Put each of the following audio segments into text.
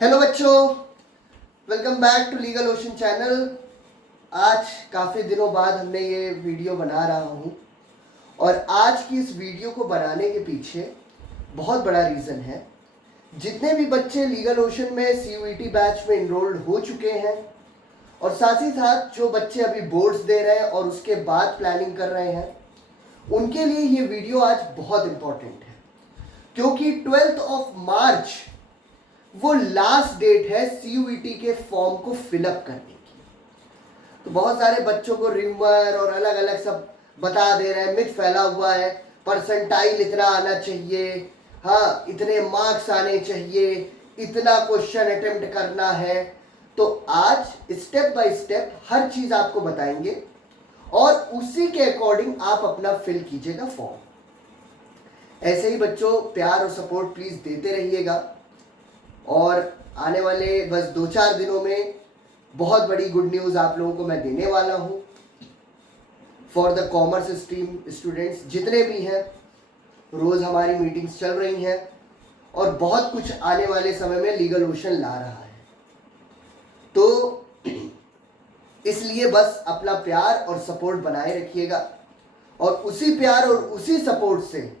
Hello बच्चों, welcome back to Legal Ocean channel. आज काफ़ी दिनों बाद हमने ये वीडियो बना रहा हूँ और आज की इस वीडियो को बनाने के पीछे बहुत बड़ा रीज़न है। जितने भी बच्चे लीगल ओशन में CUET बैच में इनरोल्ड हो चुके हैं और साथ ही साथ जो बच्चे अभी बोर्ड्स दे रहे हैं और उसके बाद प्लानिंग कर रहे हैं, उनके लिए ये वीडियो आज बहुत इम्पोर्टेंट है क्योंकि 12 मार्च वो लास्ट डेट है CUET के फॉर्म को फिलअप करने की। तो बहुत सारे बच्चों को रिमर और अलग अलग सब बता दे रहे हैं, मिथ फैला हुआ है, परसेंटाइल इतना आना चाहिए, हाँ इतने मार्क्स आने चाहिए, इतना क्वेश्चन अटेम्प्ट करना है। तो आज स्टेप बाय स्टेप हर चीज आपको बताएंगे और उसी के अकॉर्डिंग आप अपना फिल कीजिएगा फॉर्म। ऐसे ही बच्चों प्यार और सपोर्ट प्लीज देते रहिएगा और आने वाले बस 2-4 दिनों में बहुत बड़ी गुड न्यूज़ आप लोगों को मैं देने वाला हूँ for the commerce stream students जितने भी हैं। रोज़ हमारी मीटिंग्स चल रही हैं और बहुत कुछ आने वाले समय में लीगल ओशन ला रहा है। तो इसलिए बस अपना प्यार और सपोर्ट बनाए रखिएगा और उसी प्यार और उसी सपोर्ट से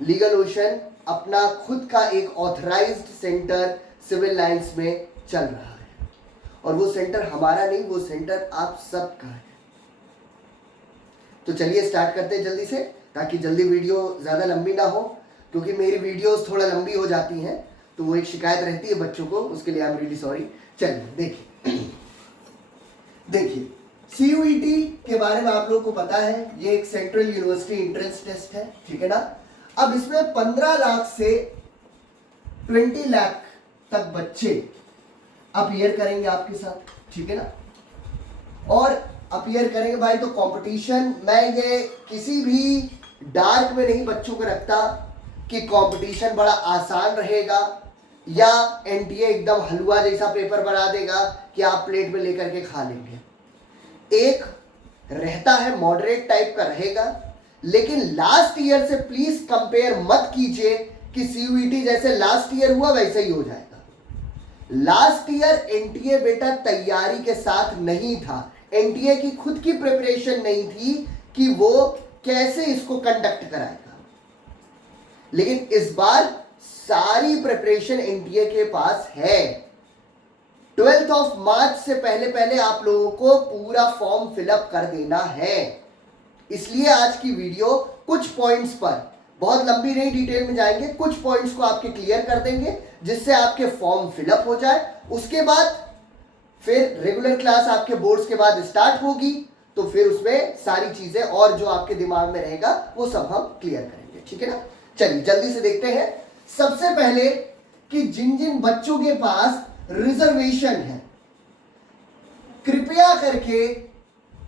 लीगल ओशन अपना खुद का एक ऑथराइज्ड सेंटर सिविल लाइंस में चल रहा है और वो सेंटर हमारा नहीं, वो सेंटर आप सबका है। तो चलिए स्टार्ट करते हैं जल्दी से, ताकि जल्दी वीडियो ज़्यादा लंबी ना हो, क्योंकि मेरी वीडियोस थोड़ा लंबी हो जाती हैं तो वो एक शिकायत रहती है बच्चों को, उसके लिए आई एम रियली सॉरी। चलिए देखिए CUET के बारे में आप लोगों को पता है, ये एक सेंट्रल यूनिवर्सिटी एंट्रेंस टेस्ट है, ठीक है ना। अब इसमें 15 लाख से 20 लाख तक बच्चे अपीयर करेंगे आपके साथ, ठीक है ना। और अपीयर करेंगे भाई, तो कंपटीशन मैं ये किसी भी डार्क में नहीं बच्चों को रखता कि कंपटीशन बड़ा आसान रहेगा या NTA एकदम हलवा जैसा पेपर बना देगा कि आप प्लेट में लेकर के खा लेंगे। एक रहता है मॉडरेट टाइप का रहेगा, लेकिन लास्ट ईयर से प्लीज कंपेयर मत कीजिए कि CUET जैसे लास्ट ईयर हुआ वैसे ही हो जाएगा। लास्ट ईयर NTA बेटा तैयारी के साथ नहीं था, NTA की खुद की प्रिपरेशन नहीं थी कि वो कैसे इसको कंडक्ट कराएगा। लेकिन इस बार सारी प्रिपरेशन NTA के पास है। 12 मार्च से पहले पहले आप लोगों को पूरा फॉर्म फिलअप कर देना है। इसलिए आज की वीडियो कुछ पॉइंट्स पर, बहुत लंबी नहीं, डिटेल में जाएंगे, कुछ पॉइंट्स को आपके क्लियर कर देंगे जिससे आपके फॉर्म फिलअप हो जाए। उसके बाद फिर रेगुलर क्लास आपके बोर्ड्स के बाद स्टार्ट होगी, तो फिर उसमें सारी चीजें और जो आपके दिमाग में रहेगा वो सब हम क्लियर करेंगे, ठीक है ना। चलिए जल्दी से देखते हैं। सबसे पहले कि जिन जिन बच्चों के पास रिजर्वेशन है, कृपया करके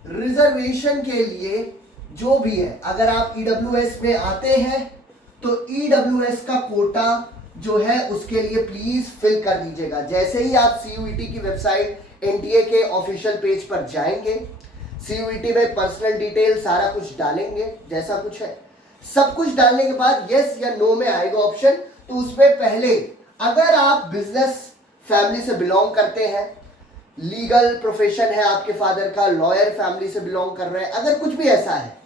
रिजर्वेशन के लिए जो भी है, अगर आप EWS में आते हैं तो EWS का कोटा जो है उसके लिए प्लीज फिल कर दीजिएगा। जैसे ही आप CUET की वेबसाइट NTA के ऑफिशियल पेज पर जाएंगे, CUET में पर्सनल डिटेल सारा कुछ डालेंगे, जैसा कुछ है सब कुछ डालने के बाद यस या नो में आएगा ऑप्शन। तो उसमें पहले अगर आप बिजनेस फैमिली से बिलोंग करते हैं, लीगल प्रोफेशन है आपके फादर का, लॉयर फैमिली से बिलोंग कर रहे हैं, अगर कुछ भी ऐसा है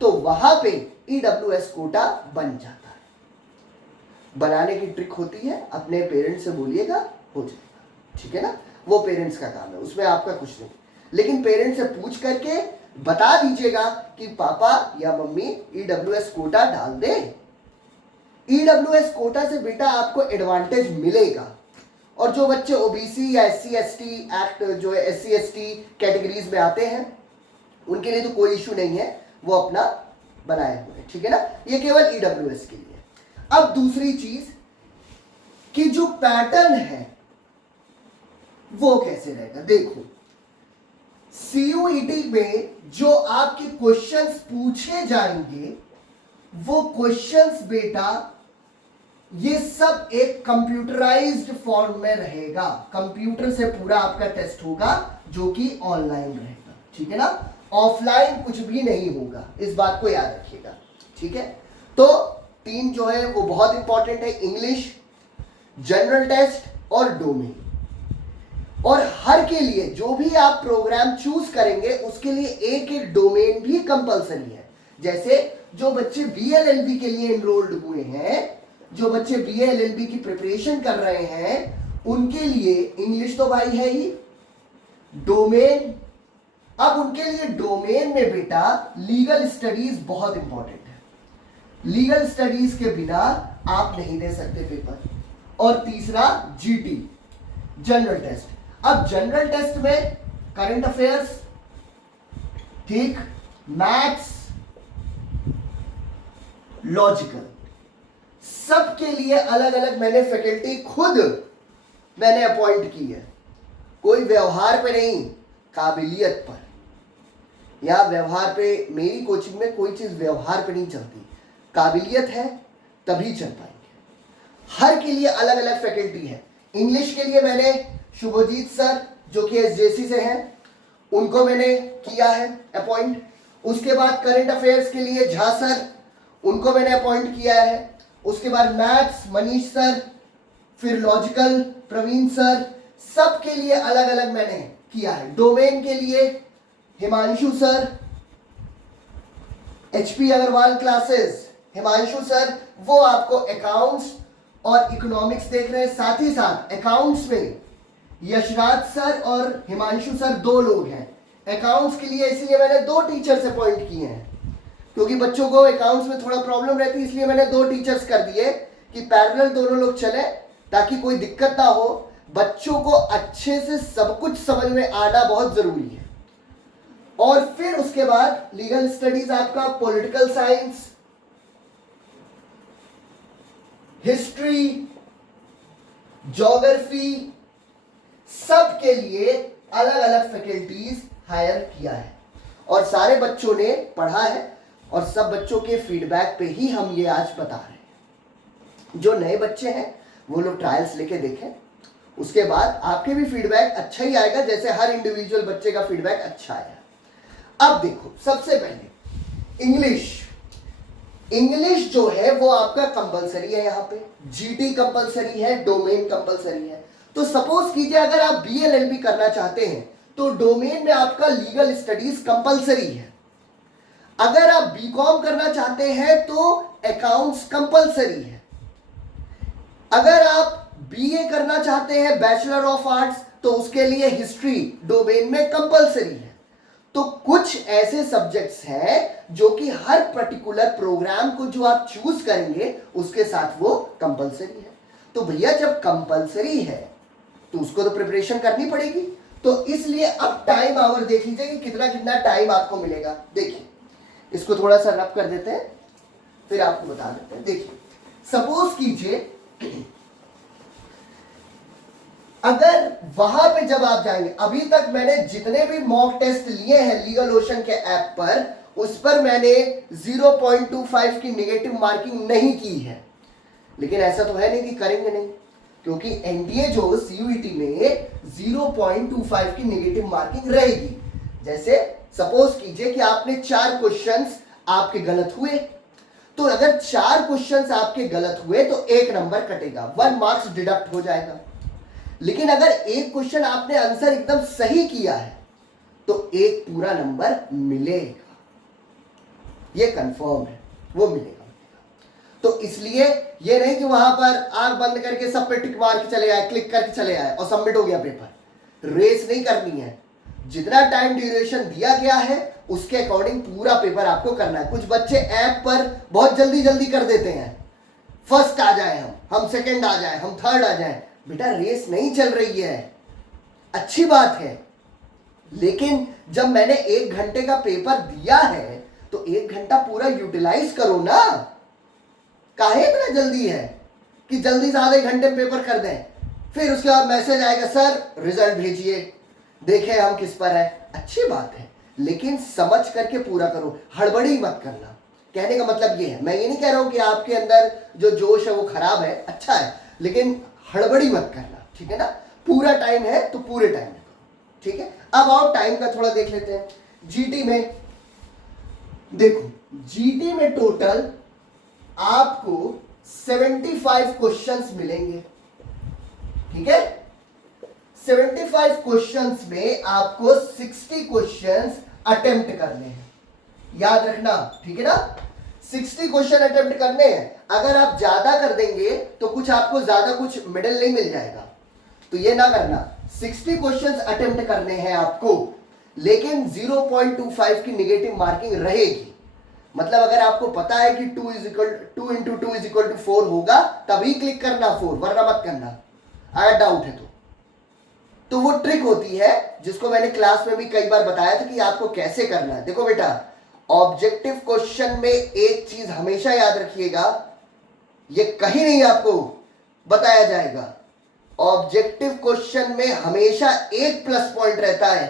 तो वहां पे EWS कोटा बन जाता है। बनाने की ट्रिक होती है, अपने पेरेंट्स से बोलिएगा, हो जाएगा, ठीक है ना। वो पेरेंट्स का काम है, उसमें आपका कुछ नहीं। लेकिन पेरेंट्स से पूछ करके बता दीजिएगा कि पापा या मम्मी EWS कोटा डाल दे। EWS कोटा से बेटा आपको एडवांटेज मिलेगा। और जो बच्चे OBC या SC/ST एक्ट जो है SC/ST कैटेगरीज में आते हैं उनके लिए तो कोई इशू नहीं है, वो अपना बनाए हुए, ठीक है ना। ये केवल EWS के लिए। अब दूसरी चीज कि जो पैटर्न है वो कैसे रहेगा। देखो CUET में जो आपके क्वेश्चंस पूछे जाएंगे वो क्वेश्चंस बेटा ये सब एक कंप्यूटराइज्ड फॉर्म में रहेगा। कंप्यूटर से पूरा आपका टेस्ट होगा जो कि ऑनलाइन रहेगा, ठीक है ना। ऑफलाइन कुछ भी नहीं होगा, इस बात को याद रखिएगा, ठीक है। तो 3 जो है वो बहुत इंपॉर्टेंट है, इंग्लिश, जनरल टेस्ट और डोमेन। और हर के लिए जो भी आप प्रोग्राम चूज करेंगे उसके लिए एक एक डोमेन भी कंपलसरी है। जैसे जो बच्चे बीएलएलबी के लिए एनरोल्ड हुए हैं, जो बच्चे बीएलएलबी की प्रिपरेशन कर रहे हैं, उनके लिए इंग्लिश तो भाई है ही, डोमेन। अब उनके लिए डोमेन में बेटा लीगल स्टडीज बहुत इंपॉर्टेंट है। लीगल स्टडीज के बिना आप नहीं दे सकते पेपर। और तीसरा जीटी, जनरल टेस्ट। अब जनरल टेस्ट में करंट अफेयर्स, ठीक, मैथ्स, लॉजिकल, सबके लिए अलग अलग मैंने फैकल्टी खुद मैंने अपॉइंट की है। कोई व्यवहार पे नहीं, काबिलियत पर। या व्यवहार पे, मेरी कोचिंग में कोई चीज व्यवहार पे नहीं चलती, काबिलियत है तभी चल पाएंगे। हर के लिए अलग अलग फैकल्टी है। इंग्लिश के लिए मैंने शुभजीत सर जो कि एसजेसी से हैं, उनको मैंने किया है अपॉइंट। उसके बाद करंट अफेयर्स के लिए झा सर, उनको मैंने अपॉइंट किया है। उसके बाद मैथ्स मनीष सर, फिर लॉजिकल प्रवीण सर, सबके लिए अलग अलग मैंने किया है। डोमेन के लिए Himanshu sir, HP Agarwal classes, Himanshu sir, वो आपको अकाउंट्स और इकोनॉमिक्स देख रहे हैं। साथ ही साथ अकाउंट्स में यशराज सर और हिमांशु सर दो लोग हैं अकाउंट्स के लिए, इसलिए मैंने दो टीचर्स अपॉइंट किए हैं, क्योंकि बच्चों को अकाउंट्स में थोड़ा प्रॉब्लम रहती है, इसलिए मैंने दो टीचर्स कर दिए कि पैरेलल दोनों लोग चले, ताकि कोई दिक्कत ना हो। बच्चों को अच्छे से सब कुछ समझ में आना बहुत जरूरी है। और फिर उसके बाद लीगल स्टडीज आपका पॉलिटिकल साइंस, हिस्ट्री, ज्योग्राफी, सब के लिए अलग अलग फैकल्टीज हायर किया है। और सारे बच्चों ने पढ़ा है और सब बच्चों के फीडबैक पे ही हम ये आज बता रहे हैं। जो नए बच्चे हैं वो लोग ट्रायल्स लेके देखें, उसके बाद आपके भी फीडबैक अच्छा ही आएगा, जैसे हर इंडिविजुअल बच्चे का फीडबैक अच्छा आया। अब देखो, सबसे पहले इंग्लिश जो है वो आपका कंपलसरी है। यहाँ पे जीटी कंपलसरी है, डोमेन कंपलसरी है। तो सपोज कीजिए अगर आप बीएलएलबी करना चाहते हैं तो डोमेन में आपका लीगल स्टडीज कंपलसरी है। अगर आप बीकॉम करना चाहते हैं तो अकाउंट्स कंपलसरी है। अगर आप बीए करना चाहते हैं बैचलर ऑफ आर्ट्स तो उसके लिए हिस्ट्री डोमेन में कंपलसरी है। तो कुछ ऐसे सब्जेक्ट्स हैं जो कि हर पर्टिकुलर प्रोग्राम को जो आप चूज करेंगे उसके साथ वो कंपलसरी है। तो भैया जब कंपलसरी है तो उसको तो प्रिपरेशन करनी पड़ेगी। तो इसलिए अब टाइम आवर देख लीजिए कि कितना कितना टाइम आपको मिलेगा। देखिए, इसको थोड़ा सा रब कर देते हैं, फिर आपको बता देते हैं। देखिए, सपोज कीजिए अगर वहां पे जब आप जाएंगे, अभी तक मैंने जितने भी मॉक टेस्ट लिए हैं लीगल ओशन के ऐप पर, उस पर मैंने 0.25 की नेगेटिव मार्किंग नहीं की है। लेकिन ऐसा तो है नहीं कि करेंगे नहीं, क्योंकि एनडीए जो सीयूईटी में 0.25 की नेगेटिव मार्किंग रहेगी। जैसे सपोज कीजिए कि आपने 4 क्वेश्चंस आपके गलत हुए, तो अगर 4 क्वेश्चंस आपके गलत हुए तो 1 नंबर कटेगा, 1 मार्क्स डिडक्ट हो जाएगा। लेकिन अगर एक क्वेश्चन आपने आंसर एकदम सही किया है तो 1 पूरा नंबर मिलेगा, ये कंफर्म है, वो मिलेगा। तो इसलिए ये नहीं कि वहां पर आंख बंद करके सब पे टिक मार के चले आए, क्लिक करके चले आए और सबमिट हो गया पेपर। रेस नहीं करनी है, जितना टाइम ड्यूरेशन दिया गया है उसके अकॉर्डिंग पूरा पेपर आपको करना है। कुछ बच्चे ऐप पर बहुत जल्दी जल्दी कर देते हैं, फर्स्ट आ जाए हम सेकंड आ जाए, हम थर्ड आ जाए। बेटा रेस नहीं चल रही है, अच्छी बात है, लेकिन जब मैंने 1 घंटे का पेपर दिया है तो 1 घंटा पूरा यूटिलाइज करो ना। काहे इतना जल्दी है कि जल्दी से आधे घंटे में पेपर कर दें, फिर उसके बाद मैसेज आएगा सर रिजल्ट भेजिए, देखें हम किस पर है। अच्छी बात है, लेकिन समझ करके पूरा करो, हड़बड़ी मत करना। कहने का मतलब ये है, मैं ये नहीं कह रहा हूं कि आपके अंदर जो जोश है वो खराब है, अच्छा है, लेकिन हड़बड़ी मत करना, ठीक है ना। पूरा टाइम है तो पूरे टाइम में करो, ठीक है। अब आओ टाइम का थोड़ा देख लेते हैं। जीटी में देखो, जीटी में टोटल आपको 75 क्वेश्चंस मिलेंगे। ठीक है। 75 क्वेश्चंस में आपको 60 क्वेश्चंस अटेम्प्ट करने हैं, याद रखना, ठीक है ना। 60 क्वेश्चन अटेम्प्ट करने हैं। अगर आप ज्यादा कर देंगे तो कुछ आपको ज्यादा कुछ मेडल नहीं मिल जाएगा, तो ये ना करना। 60 क्वेश्चंस अटेम्प्ट करने हैं आपको, लेकिन 0.25 की नेगेटिव मार्किंग रहेगी। मतलब अगर आपको पता है कि 2 into 2 = 4 होगा, तभी क्लिक करना 4, वरना मत करना अगर डाउट है तो वो ट्रिक होती है जिसको मैंने क्लास में भी कई बार बताया था कि आपको कैसे करना है। देखो बेटा, ऑब्जेक्टिव क्वेश्चन में एक चीज हमेशा याद रखिएगा, ये कहीं नहीं आपको बताया जाएगा। ऑब्जेक्टिव क्वेश्चन में हमेशा एक प्लस पॉइंट रहता है,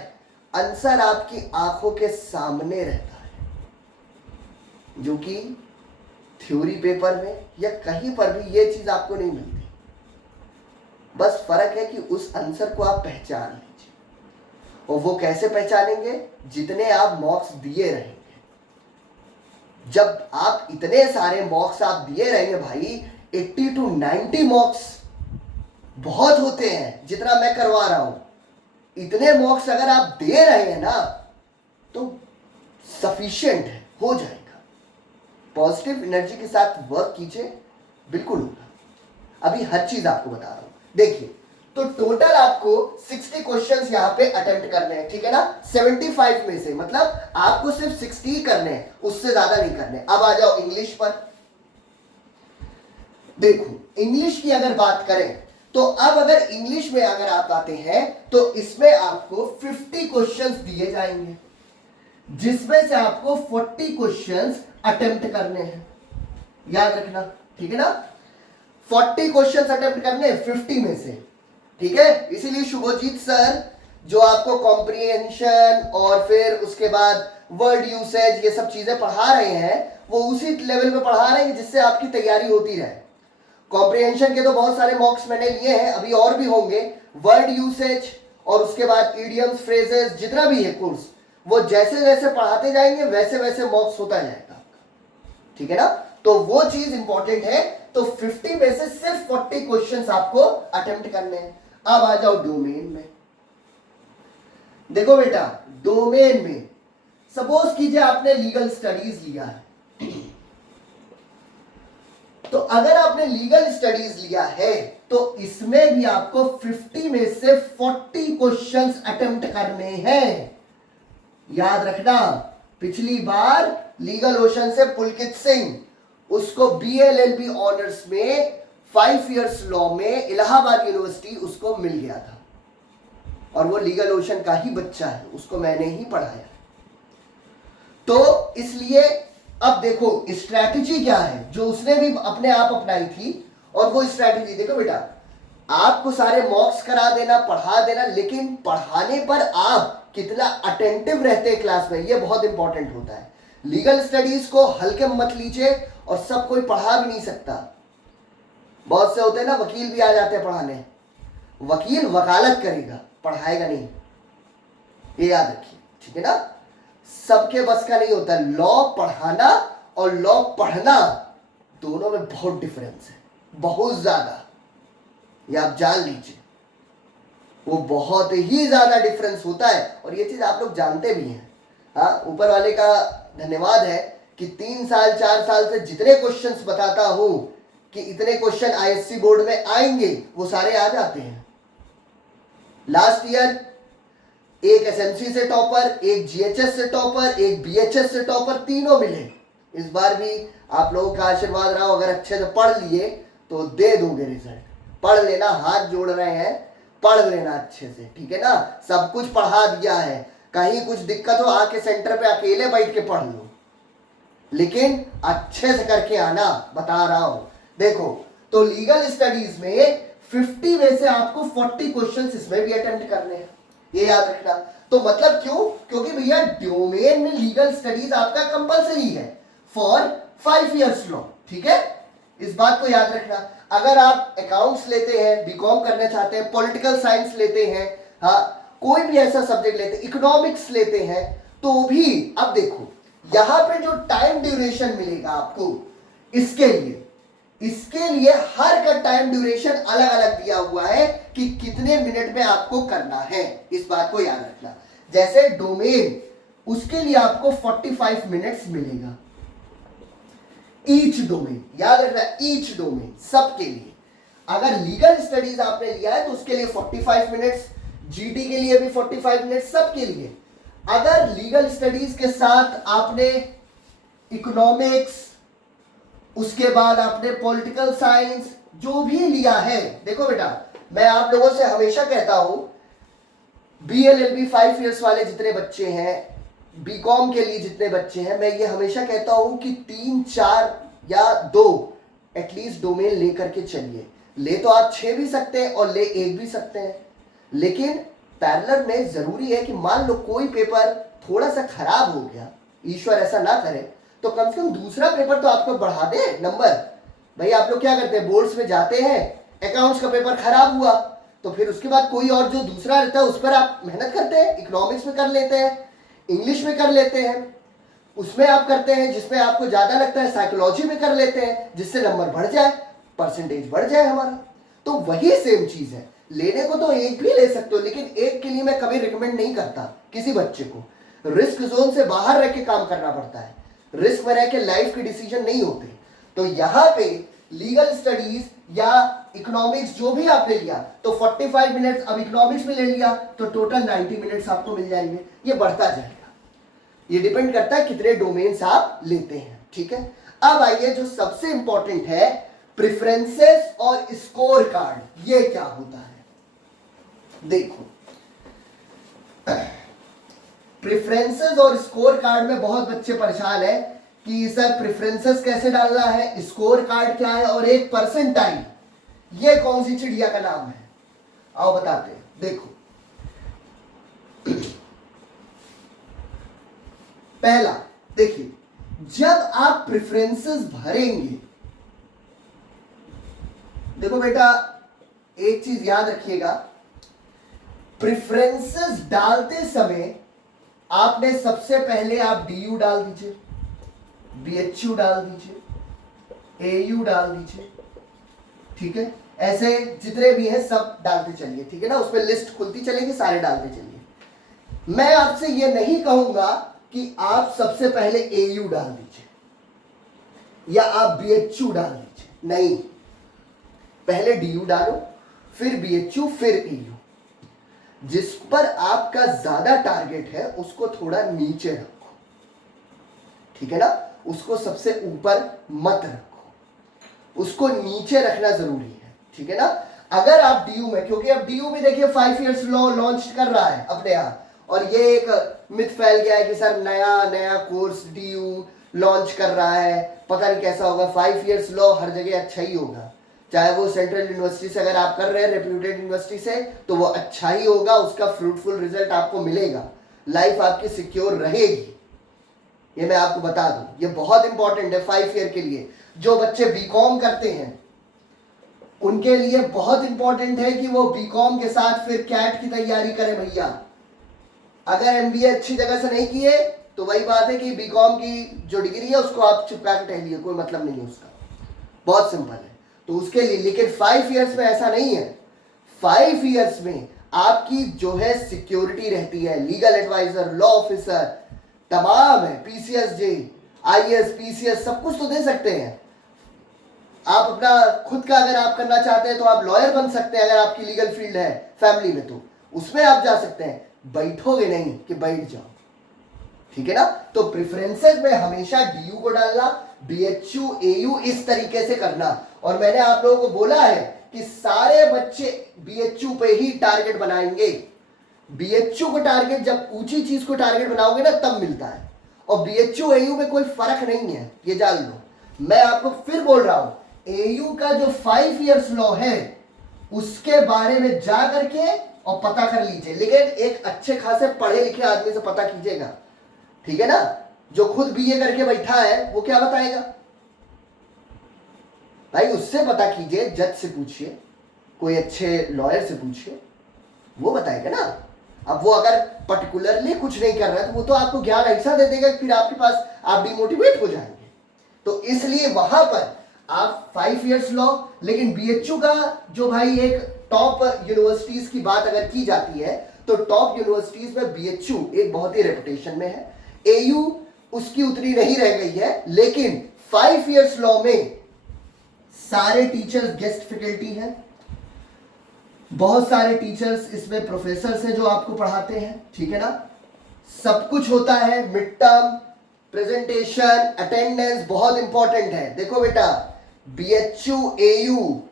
आंसर आपकी आंखों के सामने रहता है, जो कि थ्योरी पेपर में या कहीं पर भी ये चीज आपको नहीं मिलती। बस फर्क है कि उस आंसर को आप पहचान लीजिए, और वो कैसे पहचानेंगे, जितने आप मॉक्स दिए रहेंगे। जब आप इतने सारे मॉक्स आप दिए रहेंगे भाई, 80 to 90 मॉक्स बहुत होते हैं, जितना मैं करवा रहा हूं, इतने मॉक्स अगर आप दे रहे हैं ना तो सफिशिएंट है, हो जाएगा। पॉजिटिव एनर्जी के साथ वर्क कीजिए, बिल्कुल होगा। अभी हर चीज आपको बता रहा हूं, देखिए। तो टोटल आपको 60 क्वेश्चंस यहां पे अटेम्प्ट करने हैं, ठीक है ना। 75 में से मतलब आपको सिर्फ 60 ही करने हैं, उससे ज्यादा नहीं करने। अब आ जाओ इंग्लिश पर। देखो इंग्लिश की अगर बात करें तो अब अगर इंग्लिश में अगर आप आते हैं तो इसमें आपको 50 क्वेश्चंस दिए जाएंगे, जिसमें से आपको 40 क्वेश्चंस अटेम्प्ट करने हैं, याद रखना, ठीक है ना। 40 क्वेश्चंस अटेम्प्ट करने हैं 50 में से, ठीक है। इसीलिए शुभजीत सर जो आपको कॉम्प्रिहेंशन और फिर उसके बाद वर्ड यूसेज ये सब चीजें पढ़ा रहे हैं, वो उसी लेवल पे पढ़ा रहे हैं जिससे आपकी तैयारी होती रहे। कॉम्प्रिहेंशन के तो बहुत सारे मॉक्स मैंने लिए हैं, अभी और भी होंगे। वर्ड यूसेज और उसके बाद इडियम्स, फ्रेजेस, जितना भी है कोर्स, वो जैसे जैसे पढ़ाते जाएंगे वैसे वैसे मॉक्स होता जाएगा, ठीक है ना। तो वो चीज इंपॉर्टेंट है। तो 50 में से सिर्फ 40 क्वेश्चंस आपको अटेम्प्ट करने हैं। अब आ जाओ डोमेन में। देखो बेटा, डोमेन में सपोज कीजिए आपने लीगल स्टडीज लिया है, तो अगर आपने लीगल स्टडीज लिया है तो इसमें भी आपको 50 में से 40 क्वेश्चंस अटेम्प्ट करने हैं, याद रखना। पिछली बार लीगल ओशन से पुलकित सिंह, उसको BLLB ऑनर्स में 5 इयर्स लॉ में इलाहाबाद यूनिवर्सिटी उसको मिल गया था, और वो लीगल ओशन का ही बच्चा है, उसको मैंने ही पढ़ाया। तो इसलिए अब देखो स्ट्रैटेजी क्या है जो उसने भी अपने आप अपनाई थी, और वो स्ट्रैटेजी देखो बेटा, आपको सारे मॉक्स करा देना, पढ़ा देना, लेकिन पढ़ाने पर आप कितना अटेंटिव रहते हैं क्लास में, ये बहुत इंपॉर्टेंट होता है। लीगल स्टडीज को हल्के मत लीजिए, और सब कोई पढ़ा भी नहीं सकता। बहुत से होते हैं ना, वकील भी आ जाते हैं पढ़ाने, वकील वकालत करेगा, पढ़ाएगा नहीं, ये याद रखिए, ठीक है ना। सबके बस का नहीं होता। लॉ पढ़ाना और लॉ पढ़ना दोनों में बहुत डिफरेंस है, बहुत ज्यादा, ये आप जान लीजिए, वो बहुत ही ज्यादा डिफरेंस होता है, और ये चीज आप लोग जानते भी हैं। हाँ, ऊपर वाले का धन्यवाद है कि 3 साल 4 साल से जितने क्वेश्चंस बताता हूं कि इतने क्वेश्चन ISC बोर्ड में आएंगे, वो सारे आ जाते हैं। लास्ट ईयर एक SMC से टॉपर, एक GHS से टॉपर, एक BHS से टॉपर, तीनों मिले। इस बार भी आप लोगों का आशीर्वाद रहा, अगर अच्छे से पढ़ लिए तो दे दोगे रिजल्ट। पढ़ लेना, हाथ जोड़ रहे हैं, पढ़ लेना अच्छे से, ठीक है ना। सब कुछ पढ़ा दिया है, कहीं कुछ दिक्कत हो आके सेंटर पे अकेले बैठ के पढ़ लो, लेकिन अच्छे से करके आना, बता रहा हूं। देखो, तो लीगल स्टडीज में 50 में से आपको 40 क्वेश्चंस इसमें भी अटेम्प्ट करने हैं, ये याद रखना। तो मतलब क्यों? क्योंकि भैया डोमेन में लीगल स्टडीज आपका कंपलसरी है फॉर 5 इयर्स लॉ, ठीक है, इस बात को याद रखना। अगर आप अकाउंट्स लेते हैं, बीकॉम करना चाहते हैं, पॉलिटिकल साइंस लेते हैं, हाँ, कोई भी ऐसा सब्जेक्ट लेते हैं, इकोनॉमिक्स लेते हैं, तो भी अब देखो यहां पे जो टाइम ड्यूरेशन मिलेगा आपको इसके लिए, इसके लिए हर का टाइम ड्यूरेशन अलग अलग दिया हुआ है कि कितने मिनट में आपको करना है, इस बात को याद रखना। जैसे डोमेन, उसके लिए आपको 45 मिनट्स मिलेगा ईच डोमेन, याद रखना ईच डोमेन, सबके लिए। अगर लीगल स्टडीज आपने लिया है तो उसके लिए 45 मिनट्स, जीडी के लिए भी 45 मिनट्स, सबके लिए। अगर लीगल स्टडीज के साथ आपने इकोनॉमिक्स, उसके बाद आपने पॉलिटिकल साइंस जो भी लिया है, देखो बेटा मैं आप लोगों से हमेशा कहता हूं, बीएलएलबी 5 इयर्स वाले जितने बच्चे हैं, बीकॉम के लिए जितने बच्चे हैं, मैं ये हमेशा कहता हूं कि 3, 4 या 2 एटलीस्ट डोमेन लेकर के चलिए। ले तो आप 6 भी सकते हैं और ले 1 भी सकते हैं, लेकिन पैरेलल में जरूरी है कि मान लो कोई पेपर थोड़ा सा खराब हो गया, ईश्वर ऐसा ना करे, तो कम से कम दूसरा पेपर तो आपको बढ़ा दे नंबर। भाई आप लोग क्या करते हैं, बोर्ड्स में जाते हैं, अकाउंट्स का पेपर खराब हुआ तो फिर उसके बाद कोई और जो दूसरा रहता है उस पर आप मेहनत करते हैं, इकोनॉमिक्स में कर लेते हैं, इंग्लिश में कर लेते हैं, उसमें आप करते हैं जिसमें आपको ज्यादा लगता है, साइकोलॉजी में कर लेते हैं जिससे नंबर बढ़ जाए, परसेंटेज बढ़ जाए हमारा। तो वही सेम चीज है, लेने को तो 1 भी ले सकते हो, लेकिन 1 के लिए मैं कभी रिकमेंड नहीं करता किसी बच्चे को। रिस्क जोन से बाहर रह के काम करना पड़ता है, रिस्क में रह के लाइफ के डिसीजन नहीं होते। तो यहां पे लीगल स्टडीज या इकोनॉमिक्स जो भी आपने लिया तो 45 मिनट्स, अब इकोनॉमिक्स में ले लिया तो टोटल 90 मिनट्स आपको मिल जाएंगे। ये बढ़ता जाएगा, ये डिपेंड करता है कितने डोमेन्स आप लेते हैं, ठीक है। अब आइए जो सबसे इंपॉर्टेंट है, प्रेफरेंसेस और स्कोर कार्ड, ये क्या होता है। देखो प्रेफरेंसेस और स्कोर कार्ड में बहुत बच्चे परेशान है कि सर प्रेफरेंसेस कैसे डालना है, स्कोर कार्ड क्या है, और एक परसेंटाइल ये कौन सी चिड़िया का नाम है, आओ बताते हैं। देखो पहला देखिए, जब आप प्रेफरेंसेस भरेंगे, देखो बेटा एक चीज याद रखिएगा, प्रेफरेंसेस डालते समय आपने सबसे पहले आप डीयू डाल दीजिए, बीएचयू डाल दीजिए, एयू डाल दीजिए, ठीक है। ऐसे जितने भी हैं सब डालते चलिए, ठीक है ना, उसमें लिस्ट खुलती चलेगी, सारे डालते चलिए। मैं आपसे ये नहीं कहूंगा कि आप सबसे पहले एयू डाल दीजिए या आप बीएचयू डाल दीजिए, नहीं, पहले डीयू डालो, फिर बीएचयू, फिर एयू। जिस पर आपका ज्यादा टारगेट है उसको थोड़ा नीचे रखो, ठीक है ना, उसको सबसे ऊपर मत रखो, उसको नीचे रखना जरूरी है, ठीक है ना। अगर आप डीयू में, क्योंकि अब डीयू भी देखिए 5 इयर्स लॉ लॉन्च कर रहा है अपने यहाँ, और ये एक मिथ फैल गया है कि सर नया कोर्स डीयू लॉन्च कर रहा है, पता नहीं कैसा होगा। 5 इयर्स लॉ हर जगह अच्छा ही होगा, चाहे वो सेंट्रल यूनिवर्सिटी से अगर आप कर रहे हैं, रेप्यूटेड यूनिवर्सिटी से, तो वो अच्छा ही होगा, उसका फ्रूटफुल रिजल्ट आपको मिलेगा, लाइफ आपकी सिक्योर रहेगी, ये मैं आपको बता दूं। ये बहुत इंपॉर्टेंट है 5 ईयर के लिए। जो बच्चे बीकॉम करते हैं उनके लिए बहुत इंपॉर्टेंट है कि वो बीकॉम के साथ फिर कैट की तैयारी करें भैया। अगर एमबीए अच्छी जगह से नहीं किए तो वही बात है कि बीकॉम की जो डिग्री है उसको आप चिपका के टहलिए, कोई मतलब नहीं है उसका, बहुत सिंपल है। तो उसके लिए, लेकिन 5 इयर्स में ऐसा नहीं है। 5 इयर्स में आपकी जो है सिक्योरिटी रहती है, लीगल एडवाइजर, लॉ ऑफिसर, तमाम है, पीसीएस जे, आईएएस, पीसीएस, सब कुछ तो दे सकते हैं। आप अपना खुद का अगर आप करना चाहते हैं तो आप लॉयर बन सकते हैं, अगर आपकी लीगल फील्ड है फैमिली में तो उसमें आप जा सकते हैं, बैठोगे नहीं कि बैठ जाओ, ठीक है ना। तो प्रेफरेंसेस में हमेशा डीयू को डालना, बीएचयू, एयू इस तरीके से करना। और मैंने आप लोगों को बोला है कि सारे बच्चे बीएचयू पे ही टारगेट बनाएंगे। बीएचयू को टारगेट, जब ऊंची चीज को टारगेट बनाओगे ना तब मिलता है, और बीएचयू एयू में कोई फर्क नहीं है, ये जान लो। मैं आपको फिर बोल रहा हूं, एयू का जो 5 इयर्स लॉ है उसके बारे में जा करके और पता कर लीजिए, लेकिन एक अच्छे खासे पढ़े लिखे आदमी से पता कीजिएगा, ठीक है ना। जो खुद बीए करके बैठा है वो क्या बताएगा भाई, उससे पता कीजिए, जज से पूछिए, कोई अच्छे लॉयर से पूछिए, वो बताएगा ना। अब वो अगर पर्टिकुलरली कुछ नहीं कर रहा है तो वो तो आपको ज्ञान ऐसा दे देगा कि फिर आपके पास आप डिमोटिवेट हो जाएंगे। तो इसलिए वहां पर आप 5 इयर्स लो, लेकिन बीएचयू का जो भाई एक टॉप यूनिवर्सिटीज की बात अगर की जाती है तो टॉप यूनिवर्सिटीज में बीएचयू एक बहुत ही रेपुटेशन में है। एयू उसकी उतनी नहीं रह गई है, लेकिन 5 इयर्स लॉ में सारे टीचर्स गेस्ट फैकल्टी हैं, बहुत सारे टीचर्स इसमें प्रोफेसर्स हैं जो आपको पढ़ाते हैं, ठीक है ना। सब कुछ होता है, मिड टर्म, प्रेजेंटेशन, अटेंडेंस बहुत इंपॉर्टेंट है। देखो बेटा, बीएचयू एयू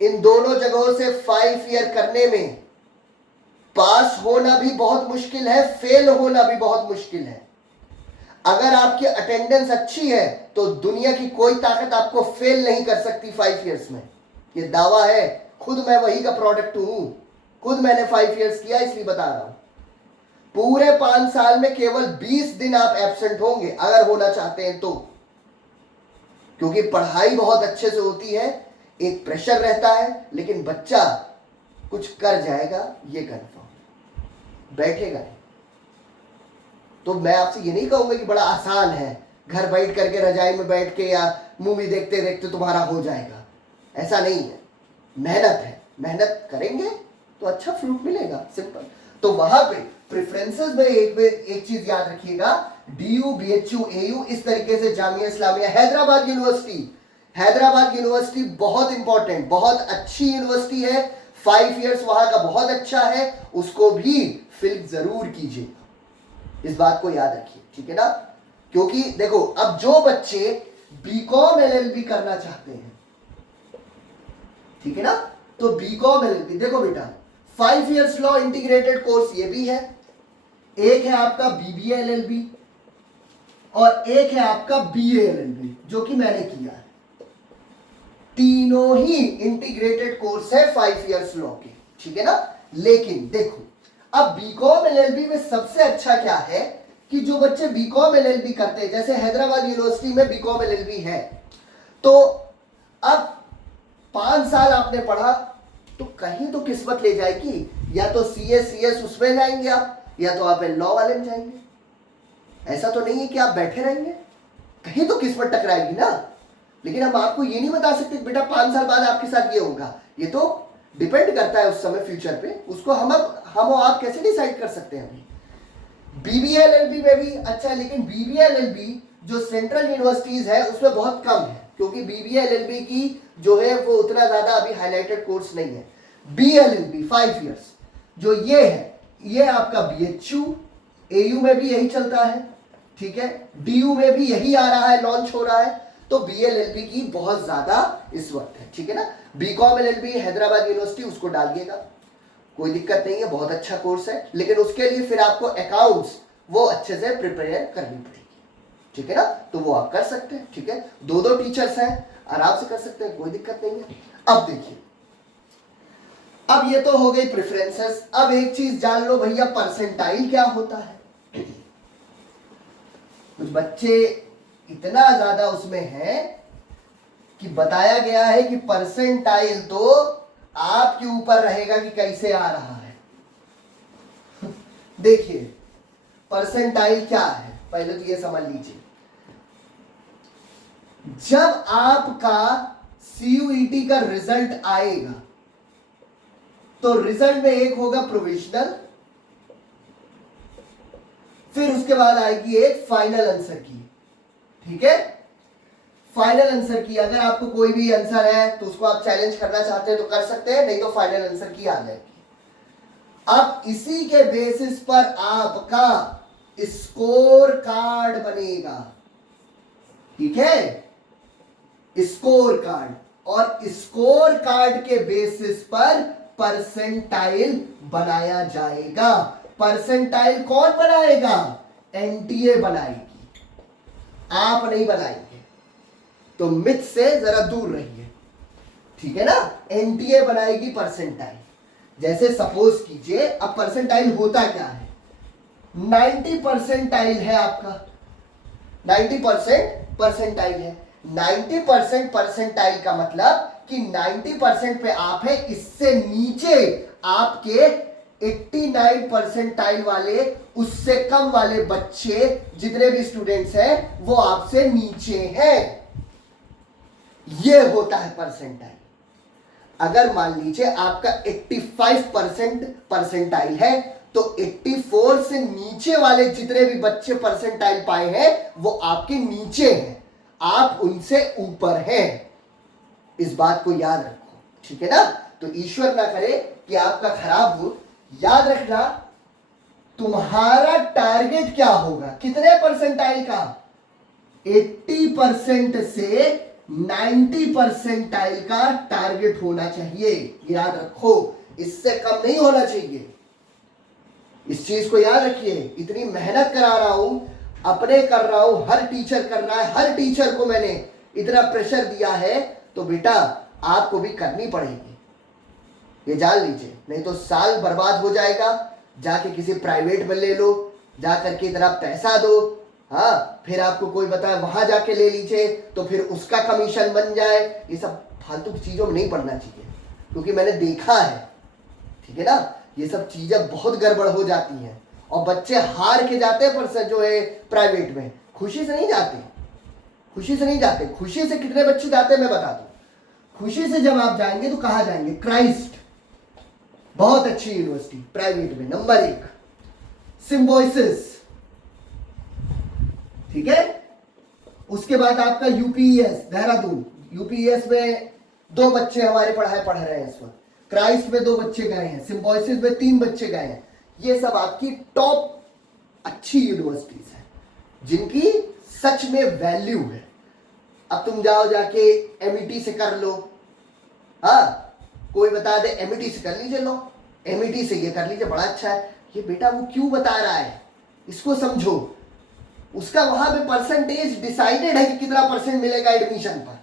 इन दोनों जगहों से 5 ईयर करने में पास होना भी बहुत मुश्किल है, फेल होना भी बहुत मुश्किल है। अगर आपकी अटेंडेंस अच्छी है तो दुनिया की कोई ताकत आपको फेल नहीं कर सकती 5 इयर्स में, ये दावा है। खुद मैं वही का प्रोडक्ट हूं, खुद मैंने 5 इयर्स किया, इसलिए बता रहा हूं। पूरे 5 साल में केवल 20 दिन आप एब्सेंट होंगे अगर होना चाहते हैं तो, क्योंकि पढ़ाई बहुत अच्छे से होती है, एक प्रेशर रहता है, लेकिन बच्चा कुछ कर जाएगा ये कंफर्म, बैठेगा नहीं। तो मैं आपसे ये नहीं कहूंगा कि बड़ा आसान है, घर बैठ करके रजाई में बैठ के या मूवी देखते देखते तुम्हारा हो जाएगा, ऐसा नहीं है। मेहनत है, मेहनत करेंगे तो अच्छा फ्रूट मिलेगा, सिंपल। तो वहां पे प्रेफरेंसेस में एक चीज याद रखिएगा, डीयू, बीएचयू, एयू, इस तरीके से जामिया इस्लामिया, हैदराबाद यूनिवर्सिटी, हैदराबाद यूनिवर्सिटी बहुत इंपॉर्टेंट, बहुत अच्छी यूनिवर्सिटी है, 5 इयर्स वहां का बहुत अच्छा है, उसको भी फिल जरूर कीजिए, इस बात को याद रखिए, ठीक है ना। क्योंकि देखो, अब जो बच्चे बीकॉम एलएलबी करना चाहते हैं, ठीक है ना, तो बीकॉम एलएलबी, देखो बेटा 5 इयर्स लॉ इंटीग्रेटेड कोर्स ये भी है, एक है आपका बीबीए एलएलबी और एक है आपका बीए एलएलबी जो कि मैंने किया है। तीनों ही इंटीग्रेटेड कोर्स है 5 इयर्स लॉ के, ठीक है ना। लेकिन देखो, अब बीकॉम एलएलबी में सबसे अच्छा क्या है कि जो बच्चे बीकॉम एलएलबी करते हैं, जैसे हैदराबाद यूनिवर्सिटी में बीकॉम एलएलबी है, तो अब 5 साल आपने पढ़ा तो कहीं तो किस्मत ले जाएगी, या तो सीएस उसमें जाएंगे आप, या तो आप लॉ वाले में जाएंगे। ऐसा तो नहीं है कि आप बैठे रहेंगे, कहीं तो किस्मत टकराएगी ना। लेकिन हम आपको ये नहीं बता सकते बेटा 5 साल बाद आपके साथ ये होगा, ये तो डिपेंड करता है उस समय फ्यूचर पे, उसको हम और आप कैसे डिसाइड कर सकते हैं। अभी बीबीए एलएलबी में भी अच्छा है, लेकिन बीबीए एलएलबी जो सेंट्रल यूनिवर्सिटीज है उसमें बहुत कम है, क्योंकि बीबीए एलएलबी की जो है वो उतना ज्यादा अभी हाईलाइटेड कोर्स नहीं है। बीएलएलबी 5 इयर्स जो ये है, ये आपका बीएचयू, एयू में भी यही चलता है, ठीक है, डीयू में भी यही आ रहा है, लॉन्च हो रहा है। तो बीएलएलबी की बहुत ज्यादा इस वक्त है, ठीक है ना। बीकॉम एलएलबी हैदराबाद यूनिवर्सिटी, उसको डालिएगा, कोई दिक्कत नहीं है, बहुत अच्छा कोर्स है, लेकिन उसके लिए फिर आपको अकाउंट्स वो अच्छे से प्रिपेयर करनी पड़ेगी, ठीक है ना। तो वो आप कर सकते हैं, ठीक है, 2 टीचर्स हैं, आराम से कर सकते हैं, कोई दिक्कत नहीं है। अब देखिए, अब ये तो हो गई प्रेफरेंसेस। अब एक चीज जान लो भैया, परसेंटाइल क्या होता है। कुछ बच्चे इतना ज्यादा उसमें है कि बताया गया है कि परसेंटाइल तो आपके ऊपर रहेगा कि कैसे आ रहा है। देखिए परसेंटाइल क्या है, पहले तो ये समझ लीजिए। जब आपका सीयूईटी का रिजल्ट आएगा तो रिजल्ट में एक होगा प्रोविजनल, फिर उसके बाद आएगी एक फाइनल आंसर की, ठीक है। फाइनल आंसर की अगर आपको कोई भी आंसर है तो उसको आप चैलेंज करना चाहते हैं तो कर सकते हैं, नहीं तो फाइनल आंसर की आ जाएगी। अब इसी के बेसिस पर आपका स्कोर कार्ड बनेगा, ठीक है, स्कोर कार्ड, और स्कोर कार्ड के बेसिस पर परसेंटाइल बनाया जाएगा। परसेंटाइल कौन बनाएगा? एनटीए बनाएगी, आप नहीं बनाएंगे, तो मिथ से जरा दूर रहिए, ठीक है ना। एनटीए बनाएगी परसेंटाइल। जैसे सपोज कीजिए, अब परसेंटाइल होता क्या है, 90 परसेंटाइल है आपका, 90% परसेंटाइल है। 90% परसेंटाइल का मतलब कि 90% पे आप है, इससे नीचे आपके 89 परसेंटाइल वाले, उससे कम वाले बच्चे जितने भी स्टूडेंट्स हैं वो आपसे नीचे हैं। ये होता है परसेंटाइल। अगर मान लीजिए आपका 85% परसेंटाइल है तो 84 से नीचे वाले जितने भी बच्चे परसेंटाइल पाए हैं वो आपके नीचे हैं, आप उनसे ऊपर हैं। इस बात को याद रखो, ठीक है ना। तो ईश्वर ना करे कि आपका खराब हो। याद रखना तुम्हारा टारगेट क्या होगा, कितने परसेंटाइल का, 80% से 90 परसेंटाइल का टारगेट होना चाहिए। याद रखो, इससे कम नहीं होना चाहिए। इस चीज को याद रखिए। इतनी मेहनत करा रहा हूं, अपने कर रहा हूं, हर टीचर कर रहा है, हर टीचर को मैंने इतना प्रेशर दिया है, तो बेटा आपको भी करनी पड़ेगी, ये जान लीजिए। नहीं तो साल बर्बाद हो जाएगा। जाके किसी प्राइवेट में ले लो, जा करके इतना पैसा दो, हाँ, फिर आपको कोई बताए वहां जाके ले लीजिए तो फिर उसका कमीशन बन जाए। ये सब फालतू की चीजों में नहीं पड़ना चाहिए, क्योंकि मैंने देखा है, ठीक है ना। ये सब चीजें बहुत गड़बड़ हो जाती हैं और बच्चे हार के जाते हैं। पर जो है प्राइवेट में खुशी से नहीं जाते, खुशी से नहीं जाते। खुशी से कितने बच्चे जाते हैं मैं बता दूं। खुशी से जब आप जाएंगे तो कहाँ जाएंगे, क्राइस्ट, बहुत अच्छी यूनिवर्सिटी, प्राइवेट में नंबर 1, सिम्बोइसिस, ठीक है। उसके बाद आपका यूपीएस देहरादून, यूपीएस में 2 बच्चे हमारे पढ़ रहे हैं इस वक्त। क्राइस्ट में 2 बच्चे गए हैं, सिम्बोइसिस में 3 बच्चे गए हैं। ये सब आपकी टॉप अच्छी यूनिवर्सिटीज हैं जिनकी सच में वैल्यू है। अब तुम जाओ जाके एमईटी से कर लो, हाँ, कोई बता दे एमईटी से कर लीजिए, लो एमईटी से ये कर लीजिए, बड़ा अच्छा है। ये बेटा वो क्यों बता रहा है, इसको समझो। उसका वहां पे परसेंटेज डिसाइडेड है कि कितना परसेंट मिलेगा एडमिशन पर।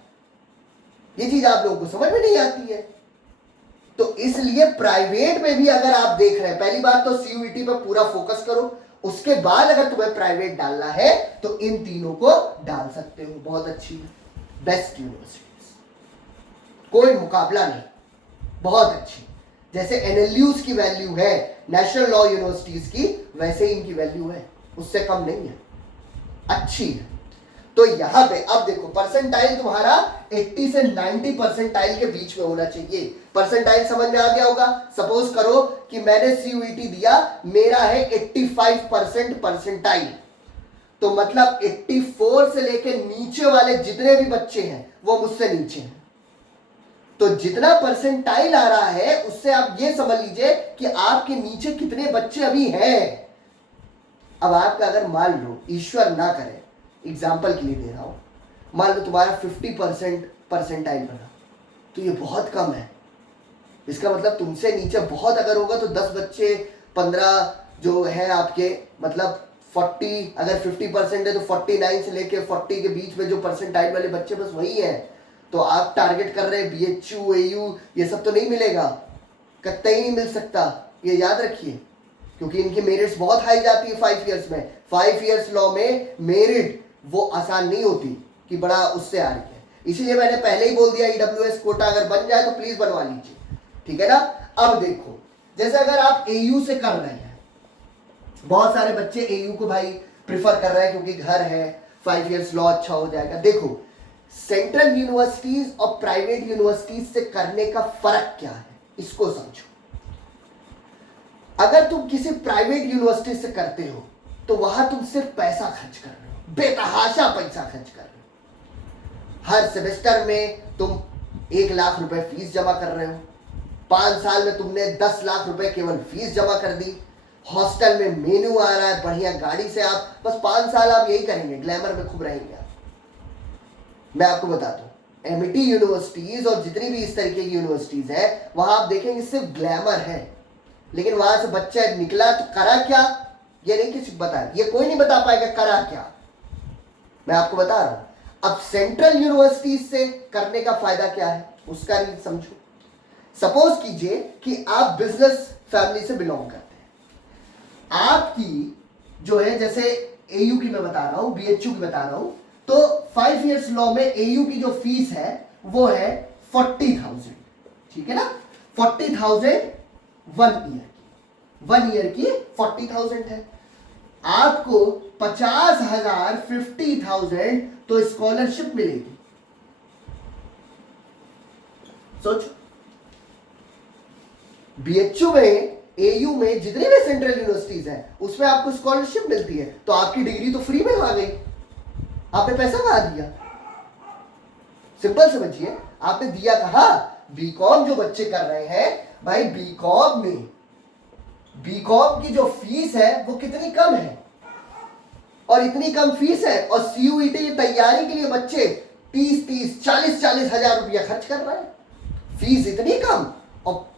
ये चीज आप लोगों को समझ में नहीं आती है। तो इसलिए प्राइवेट में भी अगर आप देख रहे हैं, पहली बात तो सीयूईटी पर पूरा फोकस करो, उसके बाद अगर तुम्हें प्राइवेट डालना है तो इन तीनों को डाल सकते हो। बहुत अच्छी बेस्ट यूनिवर्सिटीज, कोई मुकाबला नहीं, बहुत अच्छी। जैसे एनएलयूज की वैल्यू है नेशनल लॉ यूनिवर्सिटीज की, वैसे ही इनकी वैल्यू है, उससे कम नहीं है, अच्छी है। तो यहां पे अब देखो परसेंटाइल तुम्हारा 80 से 90 परसेंटाइल के बीच में होना चाहिए। परसेंटाइल समझ में आ गया होगा। सपोज करो कि मैंने सीयूईटी दिया, मेरा है 85% परसेंटाइल, तो मतलब 84 से लेके नीचे वाले जितने भी बच्चे हैं वो मुझसे नीचे हैं। तो जितना परसेंटाइल आ रहा है उससे आप ये समझ लीजिए कि आपके नीचे कितने बच्चे अभी हैं। अब आपका अगर मान लो, ईश्वर ना करे, एग्जाम्पल के लिए दे रहा हूं, मान लो तुम्हारा 50% परसेंटाइल बना, तो ये बहुत कम है। इसका मतलब तुमसे नीचे बहुत अगर होगा तो 10 बच्चे, 15 जो है आपके, मतलब 40, अगर 50% है तो 49 से लेके 40 के बीच में जो परसेंटाइल वाले बच्चे बस वही है। तो आप टारगेट कर रहे हैं बीएचयू, एयू, ये सब तो नहीं मिलेगा, कतई नहीं मिल सकता, ये याद रखिए, क्योंकि इनकी मेरिट्स बहुत हाई जाती है 5 इयर्स में। 5 इयर्स लॉ में मेरिट वो आसान नहीं होती कि बड़ा उससे आ रही है। इसीलिए मैंने पहले ही बोल दिया ईडब्ल्यूएस कोटा अगर बन जाए तो प्लीज बनवा लीजिए, ठीक है ना। अब देखो, जैसे अगर आप एयू से कर रहे हैं, बहुत सारे बच्चे एयू को भाई प्रिफर कर रहे हैं क्योंकि घर है, 5 इयर्स लॉ अच्छा हो जाएगा। देखो, सेंट्रल यूनिवर्सिटीज और प्राइवेट यूनिवर्सिटीज से करने का फर्क क्या है, इसको समझो। अगर तुम किसी प्राइवेट यूनिवर्सिटी से करते हो तो वहां तुम सिर्फ पैसा खर्च कर रहे हो, बेतहाशा पैसा खर्च कर रहे हो। हर सेमेस्टर में तुम 1 लाख रुपए फीस जमा कर रहे हो, 5 साल में तुमने 10 लाख रुपए केवल फीस जमा कर दी। हॉस्टल में मेन्यू आ रहा है, बढ़िया गाड़ी से, आप बस 5 साल आप यही करेंगे, ग्लैमर में खूब रहेंगे आप। मैं आपको बता दूं, एमईटी यूनिवर्सिटीज और जितनी भी इस तरीके की यूनिवर्सिटीज है, वहां आप देखेंगे सिर्फ ग्लैमर है, लेकिन वहां से बच्चा निकला तो करा क्या, ये नहीं किसी बता, ये कोई नहीं बता पाएगा करा क्या। मैं आपको बता रहा हूं। अब सेंट्रल यूनिवर्सिटीज से करने का फायदा क्या है, उसका रीजन समझो। सपोज कीजिए कि आप बिजनेस फैमिली से बिलोंग करते हैं, आपकी जो है, जैसे एयू की मैं बता रहा हूं, बीएचयू की बता रहा हूं, तो 5 इयर्स लॉ में एयू की जो फीस है वो है 40,000, ठीक है ना। 40,000 1 ईयर की 40,000 है। आपको 50,000 50,000 तो स्कॉलरशिप मिलेगी, सोचो, बीएचयू में, एयू में जितनी भी सेंट्रल यूनिवर्सिटीज हैं उसमें आपको स्कॉलरशिप मिलती है, तो आपकी डिग्री तो फ्री में आ गई, आपने पैसा कहाँ दिया? सिंपल समझिए, आपने दिया कहा? बीकॉम जो बच्चे कर रहे हैं भाई, बीकॉम में बीकॉम की जो फीस है वो कितनी कम है, और इतनी कम फीस है और सीयूईटी की तैयारी के लिए बच्चे 30-30, 40-40 हजार रुपया खर्च कर रहे हैं। फीस इतनी कम और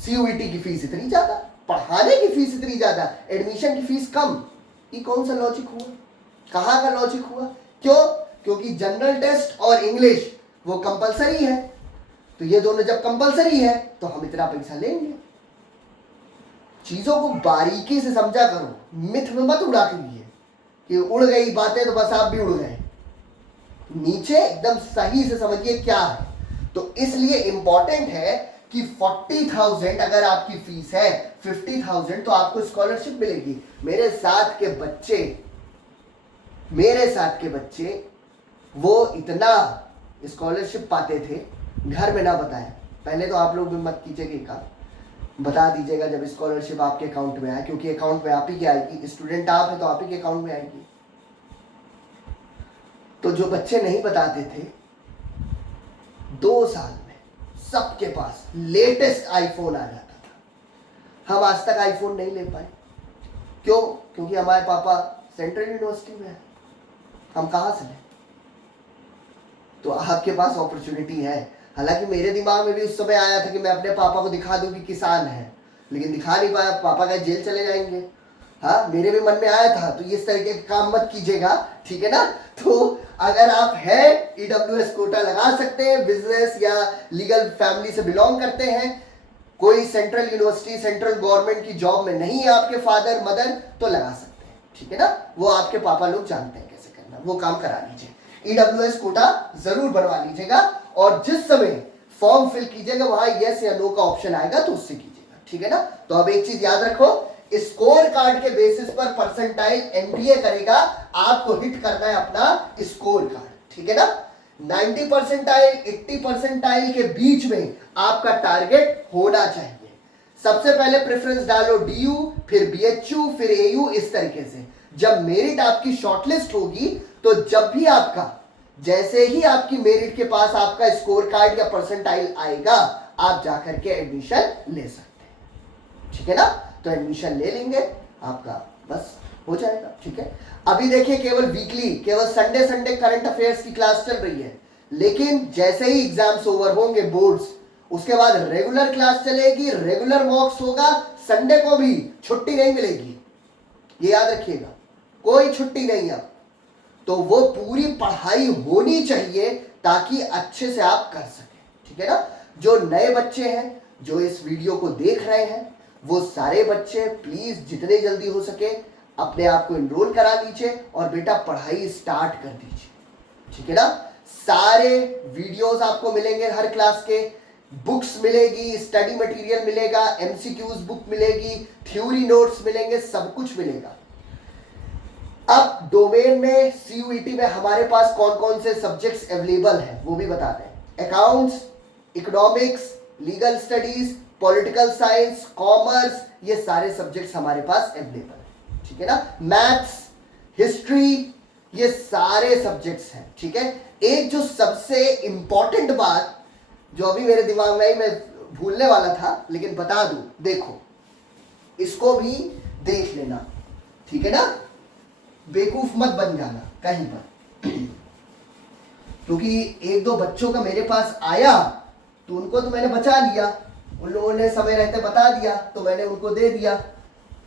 सीयूईटी की फीस इतनी ज्यादा, पढ़ाने की फीस इतनी ज्यादा, एडमिशन की फीस कम। ये कौन सा लॉजिक हुआ? कहाँ का लॉजिक हुआ? क्यों? क्योंकि जनरल टेस्ट और इंग्लिश वो कंपलसरी है, तो ये दोनों जब कंपलसरी है तो हम इतना पैसा लेंगे। चीजों को बारीकी से समझा करो, मिथ में मत उड़ा करिए कि उड़ गई बातें तो बस आप भी उड़ गए। नीचे एकदम सही से समझिए क्या है। तो इसलिए इंपॉर्टेंट है कि 40,000 अगर आपकी फीस है, 50,000 तो आपको स्कॉलरशिप मिलेगी। मेरे साथ के बच्चे वो इतना स्कॉलरशिप पाते थे, घर में ना बताया। पहले तो आप लोग भी मत कीजिएगा, बता दीजिएगा जब स्कॉलरशिप आपके अकाउंट में आए, क्योंकि अकाउंट में आप ही की आएगी, स्टूडेंट आप है तो आप ही के अकाउंट में आएगी। तो जो बच्चे नहीं बताते थे, 2 साल में सबके पास लेटेस्ट आईफोन आ जाता था। हम आज तक आईफोन नहीं ले पाए। क्यों? क्योंकि हमारे पापा सेंट्रल यूनिवर्सिटी में है, हम कहां से लें? तो आपके पास अपॉर्चुनिटी है। हालांकि मेरे दिमाग में भी उस समय आया था कि मैं अपने पापा को दिखा दूं कि किसान है, लेकिन दिखा नहीं पाया। पापा का जेल चले जाएंगे। हाँ, मेरे भी मन में आया था। तो इस तरीके के काम मत कीजिएगा, ठीक है ना? तो अगर आप है ईडब्ल्यूएस कोटा लगा सकते हैं, बिजनेस या लीगल फैमिली से बिलोंग करते हैं, कोई सेंट्रल यूनिवर्सिटी, सेंट्रल गवर्नमेंट की जॉब में नहीं है आपके फादर मदर, तो लगा सकते हैं, ठीक है ना? वो आपके पापा लोग जानते हैं कैसे करना, वो काम करा लीजिए। ईडब्ल्यूएस कोटा जरूर बनवा लीजिएगा, और जिस समय फॉर्म फिल कीजिएगा वहां यस या नो का ऑप्शन आएगा तो उससे कीजिएगा, ठीक है ना? तो अब एक चीज याद रखो, स्कोर कार्ड के बेसिस पर परसेंटाइल एनडीए करेगा, आपको हिट करना है अपना स्कोर कार्ड, ठीक है ना? 90 परसेंटाइल 80 परसेंटाइल के बीच में आपका टारगेट होना चाहिए। सबसे पहले प्रेफरेंस डालो डीयू, फिर बीएचयू, फिर एयू, इस तरीके से। जब मेरिट आपकी शॉर्टलिस्ट होगी तो जब भी आपका, जैसे ही आपकी मेरिट के पास आपका स्कोर कार्ड या परसेंटाइल आएगा, आप जाकर के एडमिशन ले सकते हैं, ठीक है ना? तो एडमिशन ले लेंगे, आपका बस हो जाएगा, ठीक है? अभी देखिए, केवल वीकली, केवल संडे करंट अफेयर्स की क्लास चल रही है, लेकिन जैसे ही एग्जाम्स ओवर होंगे बोर्ड्स, उसके बाद रेगुलर क्लास चलेगी, रेगुलर मॉक्स होगा, संडे को भी छुट्टी नहीं मिलेगी, ये याद रखिएगा, कोई छुट्टी नहीं है। तो वो पूरी पढ़ाई होनी चाहिए ताकि अच्छे से आप कर सकें, ठीक है ना? जो नए बच्चे हैं जो इस वीडियो को देख रहे हैं, वो सारे बच्चे प्लीज जितने जल्दी हो सके अपने आप को एनरोल करा लीजिए और बेटा पढ़ाई स्टार्ट कर दीजिए, ठीक है ना? सारे वीडियोस आपको मिलेंगे हर क्लास के, बुक्स मिलेगी, स्टडी मटेरियल मिलेगा, एमसीक्यूज बुक मिलेगी, थ्योरी नोट्स मिलेंगे, सब कुछ मिलेगा। अब डोमेन में सीयूईटी में हमारे पास कौन कौन से सब्जेक्ट्स अवेलेबल हैं वो भी बता दें। Accounts, economics, legal studies, political science, commerce, ये सारे सब्जेक्ट्स हमारे पास अवेलेबल हैं, ठीक है ना? मैथ्स, हिस्ट्री, ये सारे सब्जेक्ट्स हैं, ठीक है? एक जो सबसे इंपॉर्टेंट बात जो अभी मेरे दिमाग में आई, मैं भूलने वाला था लेकिन बता दूं, देखो इसको भी देख लेना, ठीक है ना? बेवकूफ मत बन जाना कहीं पर, क्योंकि एक दो बच्चों का मेरे पास आया तो उनको तो मैंने बचा लिया, उन लोगों ने समय रहते बता दिया तो मैंने उनको दे दिया,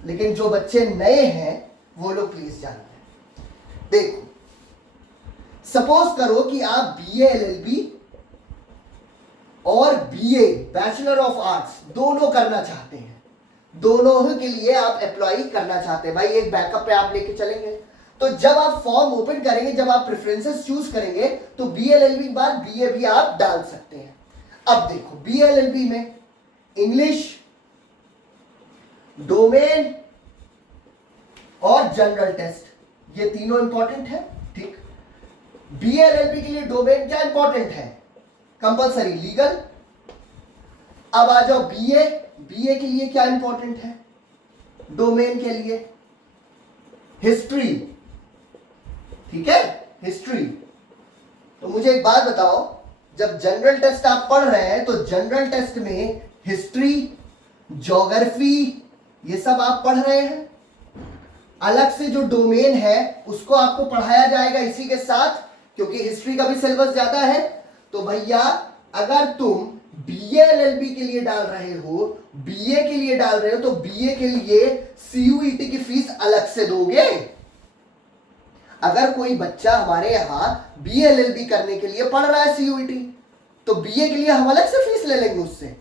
लेकिन जो बच्चे नए हैं वो लोग प्लीज जान लें। देखो, सपोज करो कि आप बीए एलएलबी और बीए बैचलर ऑफ आर्ट्स दोनों करना चाहते हैं, दोनों के लिए आप अप्लाई करना चाहते हैं। भाई एक बैकअप पे आप लेके चलेंगे, तो जब आप फॉर्म ओपन करेंगे, जब आप प्रेफरेंसेस चूज करेंगे, तो बीएलएलबी के बाद बीए भी आप डाल सकते हैं। अब देखो, बीएलएलबी में इंग्लिश, डोमेन और जनरल टेस्ट, ये तीनों इंपॉर्टेंट है, ठीक? बीएलएलबी के लिए डोमेन क्या इंपॉर्टेंट है? कंपलसरी लीगल, अब आ जाओ बीए। बीए के लिए क्या इंपॉर्टेंट है? डोमेन के लिए हिस्ट्री, ठीक है, हिस्ट्री। तो मुझे एक बात बताओ, जब जनरल टेस्ट आप पढ़ रहे हैं तो जनरल टेस्ट में हिस्ट्री, ज्योग्राफी, ये सब आप पढ़ रहे हैं। अलग से जो डोमेन है उसको आपको पढ़ाया जाएगा इसी के साथ, क्योंकि हिस्ट्री का भी सिलेबस ज्यादा है। तो भैया अगर तुम बीए एलएलबी के लिए डाल रहे हो, बीए के लिए डाल रहे हो, तो बीए के लिए सीयूईटी की फीस अलग से दोगे। अगर कोई बच्चा हमारे यहाँ बीए एलएलबी करने के लिए पढ़ रहा है सीयूईटी, तो बीए के लिए हम अलग से फीस ले लेंगे उससे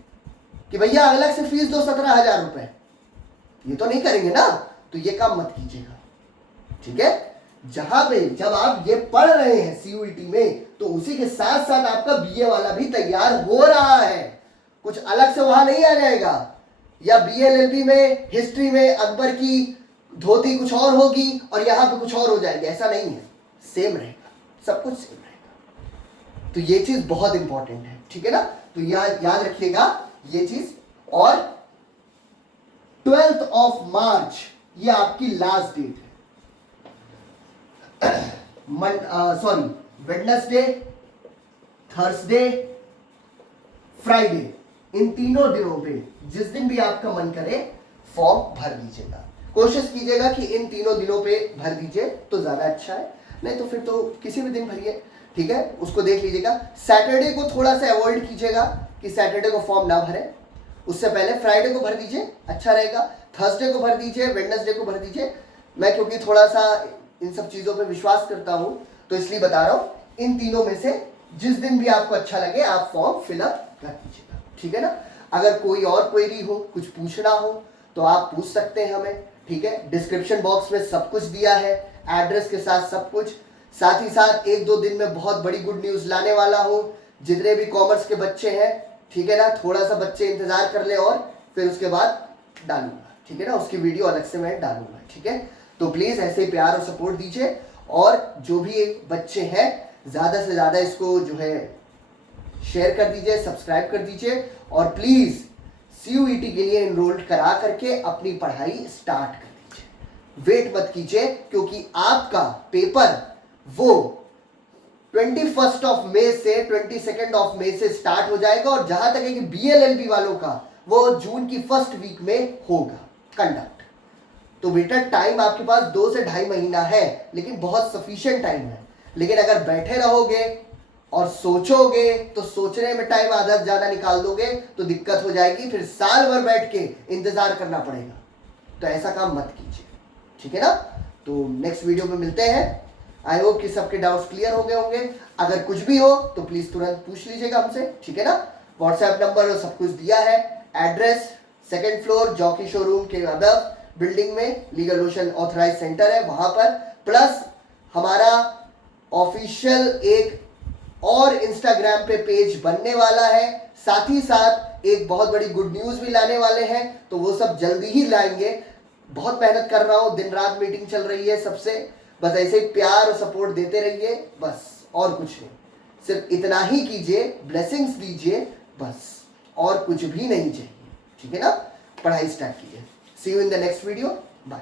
कि भैया अलग से फीस दो 17,000 रुपए। ये तो नहीं करेंगे ना, तो ये काम मत कीजिएगा, ठीक है। जहां पे जब आप ये पढ़ रहे हैं सीयूईटी में, तो उसी के साथ साथ आपका बीए वाला भी तैयार हो रहा है, कुछ अलग से वहां नहीं आ जाएगा। या बीए एलएलबी में हिस्ट्री में अकबर की धोती कुछ और होगी और यहां पे कुछ और हो जाएगी, ऐसा नहीं है, सेम रहेगा, सब कुछ सेम रहेगा। तो ये चीज बहुत इंपॉर्टेंट है, ठीक है ना। तो याद रखिएगा ये चीज। और 12 मार्च ये आपकी लास्ट डेट है। सॉरी, वेडनेसडे, थर्सडे, फ्राइडे, इन तीनों दिनों पे जिस दिन भी आपका मन करे फॉर्म भर दीजिएगा। कोशिश कीजिएगा कि इन तीनों दिनों पे भर दीजिए तो ज्यादा अच्छा है, नहीं तो फिर तो किसी भी दिन भरिए, ठीक है। उसको देख लीजिएगा। सैटरडे को थोड़ा सा अवॉइड कीजिएगा कि सैटरडे को फॉर्म ना भरे, उससे पहले फ्राइडे को भर दीजिए, अच्छा रहेगा। थर्सडे को भर दीजिए, वेडनेसडे को भर दीजिए। मैं क्योंकि थोड़ा सा इन सब चीज़ों पे विश्वास करता हूँ तो इसलिए बता रहा हूँ। इन तीनों में से जिस दिन भी आपको अच्छा लगे आप फॉर्म फिलअप कर दीजिएगा, ठीक है ना। अगर कोई और क्वेरी हो, कुछ पूछना हो तो आप पूछ सकते हैं हमें, ठीक है। डिस्क्रिप्शन बॉक्स में सब कुछ दिया है, एड्रेस के साथ सब कुछ। साथ ही साथ 1-2 दिन में बहुत बड़ी गुड न्यूज़ लाने वाला हूँ। जितने भी कॉमर्स के बच्चे हैं, ठीक है ना, थोड़ा सा बच्चे इंतजार कर ले और फिर उसके बाद डालूंगा, ठीक है ना, उसकी वीडियो अलग से मैं डालूंगा, ठीक है। तो प्लीज़ ऐसे ही प्यार और सपोर्ट दीजिए। और जो भी बच्चे हैं ज़्यादा से ज़्यादा इसको जो है शेयर कर दीजिए, सब्सक्राइब कर दीजिए। और प्लीज़ सीयूईटी के लिए एनरोल्ड करा करके अपनी पढ़ाई स्टार्ट कर दीजिए, वेट मत कीजिए, क्योंकि आपका पेपर वो 21 मई से 22 मई से स्टार्ट हो जाएगा। और जहां तक है कि बीएलएलबी वालों का वो जून की फर्स्ट वीक में होगा कंडक्ट। तो बेटा टाइम आपके पास 2 से 2.5 महीना है, लेकिन बहुत सफिशिएंट टाइम है। लेकिन अगर बैठे रहोगे और सोचोगे तो सोचने में टाइम आधा ज्यादा निकाल दोगे तो दिक्कत हो जाएगी, फिर साल भर बैठ के इंतजार करना पड़ेगा। तो ऐसा काम मत कीजिए, ठीक है ना। तो नेक्स्ट वीडियो में मिलते हैं। आई होप कि सबके डाउट्स क्लियर हो गए होंगे। अगर कुछ भी हो तो प्लीज तुरंत पूछ लीजिएगा हमसे, ठीक है ना। व्हाट्सएप नंबर सब कुछ दिया है, address 2nd floor jockey showroom के अबव बिल्डिंग में लीगल ओशन ऑथराइज सेंटर है, वहां पर। प्लस हमारा ऑफिशियल एक और इंस्टाग्राम पे पेज बनने वाला है, साथ ही साथ एक बहुत बड़ी गुड न्यूज भी लाने वाले हैं, तो वो सब जल्दी ही लाएंगे। बहुत मेहनत कर रहा हूँ, दिन रात मीटिंग चल रही है सबसे। बस ऐसे ही प्यार और सपोर्ट देते रहिए, बस और कुछ नहीं। सिर्फ इतना ही कीजिए, ब्लेसिंग्स दीजिए, बस और कुछ भी नहीं चाहिए, ठीक है ना। पढ़ाई स्टार्ट कीजिए। See you in the next video, bye.